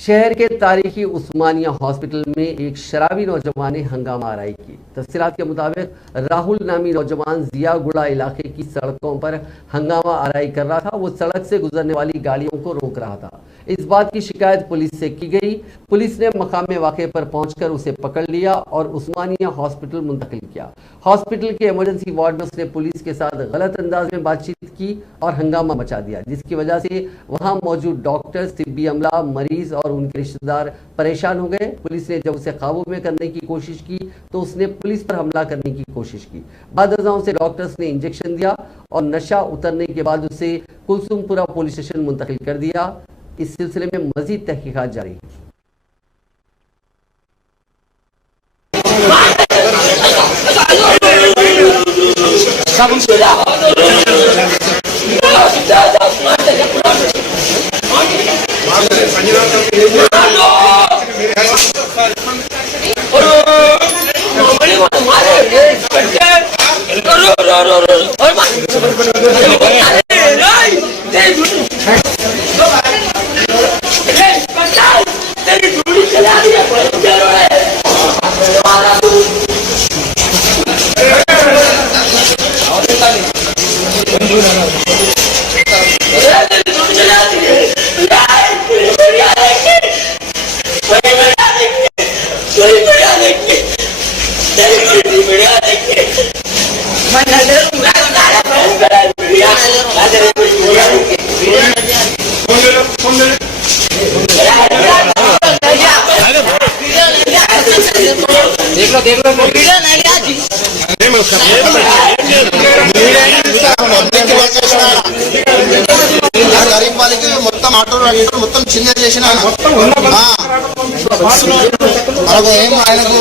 शहर के तारीखी उस्मानिया हॉस्पिटल में एक शराबी नौजवान ने हंगामा आराई की। तफसीलात के मुताबिक राहुल नामी नौजवान जियागुड़ा इलाके की सड़कों पर हंगामा आराई कर रहा था। वो सड़क से गुजरने वाली गाड़ियों को रोक रहा था। इस बात की शिकायत पुलिस से की गई। पुलिस ने मकाम वाक़े पर पहुंचकर उसे पकड़ लिया और उस्मानिया हॉस्पिटल मुंतकिल किया। हॉस्पिटल के इमरजेंसी वार्ड में उसने पुलिस के साथ गलत अंदाज में बातचीत की और हंगामा मचा दिया, जिसकी वजह से वहां मौजूद डॉक्टर, तिब्बी अमला, मरीज और उनके रिश्तेदार परेशान हो गए। पुलिस ने जब उसे काबू में करने की कोशिश की तो उसने पुलिस पर हमला करने की कोशिश की। बाद अज़ां से डॉक्टर्स ने इंजेक्शन दिया और नशा उतरने के बाद उसे कुलसुमपुरा पुलिस स्टेशन मुंतकिल कर दिया। इस सिलसिले में मजीद तहकीकात जारी है। देख लो गरीब वाले మొత్తం ఆటో మొత్తం చిన్న చేసిన మనకు ఏం ఆయనకు